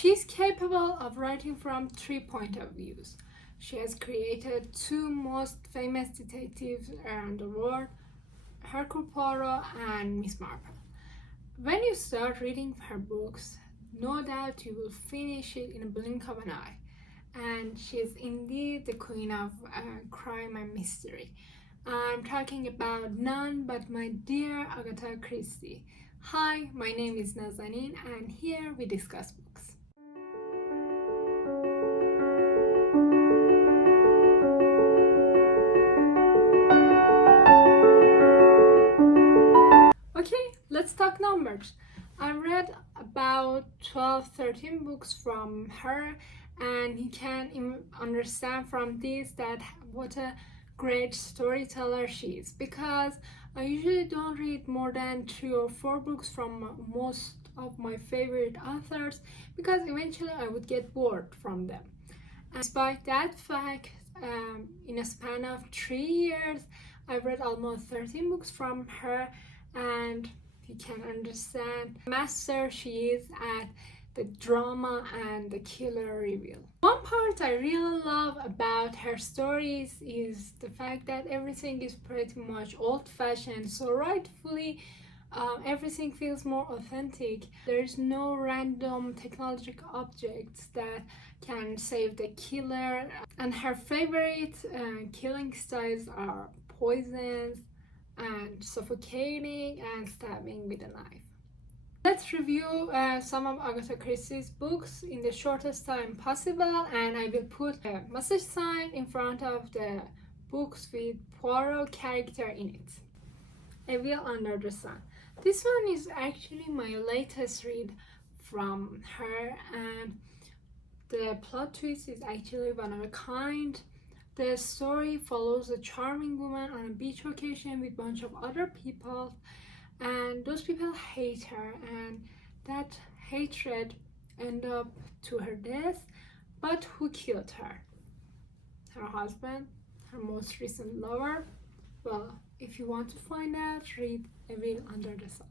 She's capable of writing from 3 point of views. She has created two most famous detectives around the world, Hercule Poirot and Miss Marple. When you start reading her books, no doubt you will finish it in a blink of an eye. And she is indeed the queen of crime and mystery. I'm talking about none but my dear Agatha Christie. Hi, my name is Nazanin, and here we discuss books. Okay, let's talk numbers. I read about 12-13 books from her, and you can understand from this that what a great storyteller she is, because I usually don't read more than 3 or 4 books from most of my favorite authors, because eventually I would get bored from them. And despite that fact, in a span of 3 years, I've read almost 13 books from her, and you can understand the master she is at the drama and the killer reveal. One part I really love about her stories is the fact that everything is pretty much old-fashioned, so rightfully everything feels more authentic. There's no random technological objects that can save the killer, and her favorite killing styles are poisons and suffocating and stabbing with a knife. Let's review some of Agatha Christie's books in the shortest time possible, and I will put a message sign in front of the books with Poirot character in it. A Will Under the Sun. This one is actually my latest read from her, and the plot twist is actually one of a kind. The story follows a charming woman on a beach vacation with a bunch of other people, and those people hate her, and that hatred ends up to her death. But who killed her? Her husband, her most recent lover? Well, if you want to find out, read A Will Under the Sun.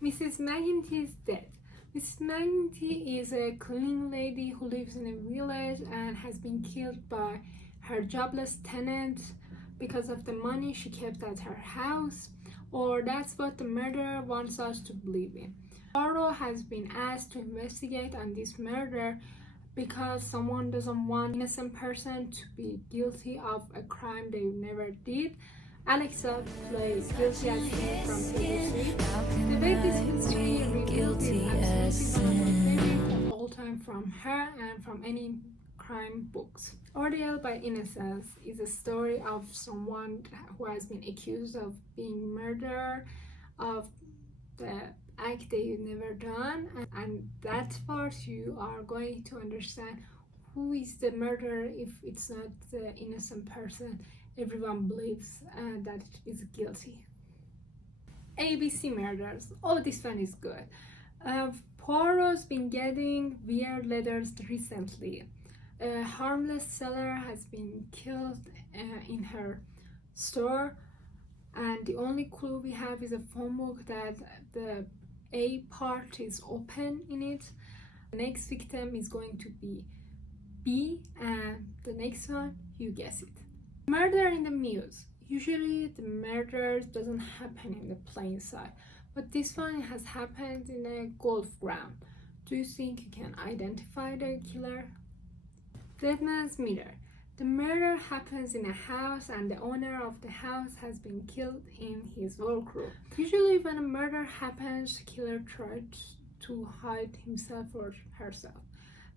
Mrs. McGinty is dead. Mrs. McGinty is a cleaning lady who lives in a village and has been killed by her jobless tenant because of the money she kept at her house, or that's what the murderer wants us to believe in. Poirot has been asked to investigate on this murder because someone doesn't want an innocent person to be guilty of a crime they never did. Alexa plays guilty as sin from season 3. The way this history revealed is absolutely one of my favorite of all time from her and from any crime books. Ordeal by Innocence is a story of someone who has been accused of being murdered, of the act they've never done, and that part you are going to understand who is the murderer if it's not the innocent person everyone believes that is guilty. ABC Murders. Oh, this one is good. Poirot's been getting weird letters recently. A harmless seller has been killed in her store, and the only clue we have is a phone book that the A part is open in it. The next victim is going to be B, and the next one, you guess it. Murder in the Mews. Usually the murder doesn't happen in the plain sight, but this one has happened in a golf ground. Do you think you can identify the killer? Dead Man's Mirror. The murder happens in a house, and the owner of the house has been killed in his workroom. Usually when a murder happens, the killer tries to hide himself or herself.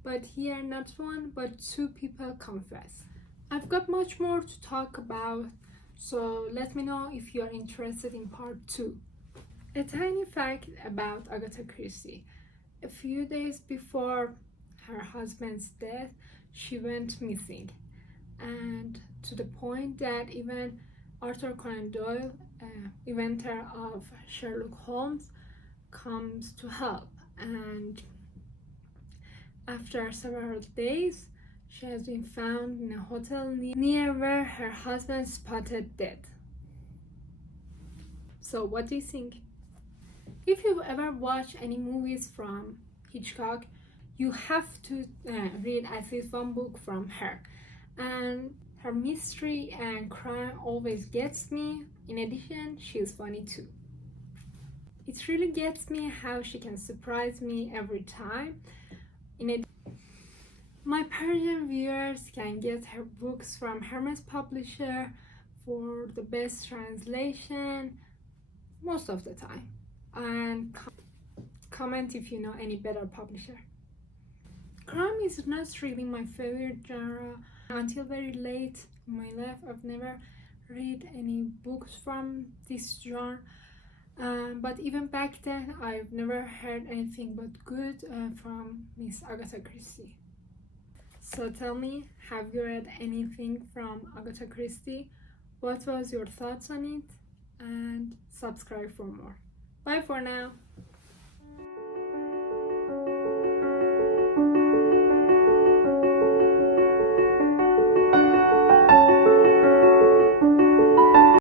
But here not one, but 2 people confess. I've got much more to talk about, so let me know if you're interested in part 2. A tiny fact about Agatha Christie. A few days before her husband's death, she went missing, and to the point that even Arthur Conan Doyle, inventor of Sherlock Holmes, comes to help. And after several days, she has been found in a hotel near where her husband spotted dead. So what do you think? If you've ever watched any movies from Hitchcock, you have to read at least one book from her. And her mystery and crime always gets me. In addition, she's funny too. It really gets me how she can surprise me every time. My Persian viewers can get her books from Hermes Publisher for the best translation most of the time. And comment if you know any better publisher. Crime is not really my favorite genre. Until very late in my life, I've never read any books from this genre. But even back then, I've never heard anything but good from Miss Agatha Christie. So tell me, have you read anything from Agatha Christie? What was your thoughts on it? And subscribe for more. Bye for now.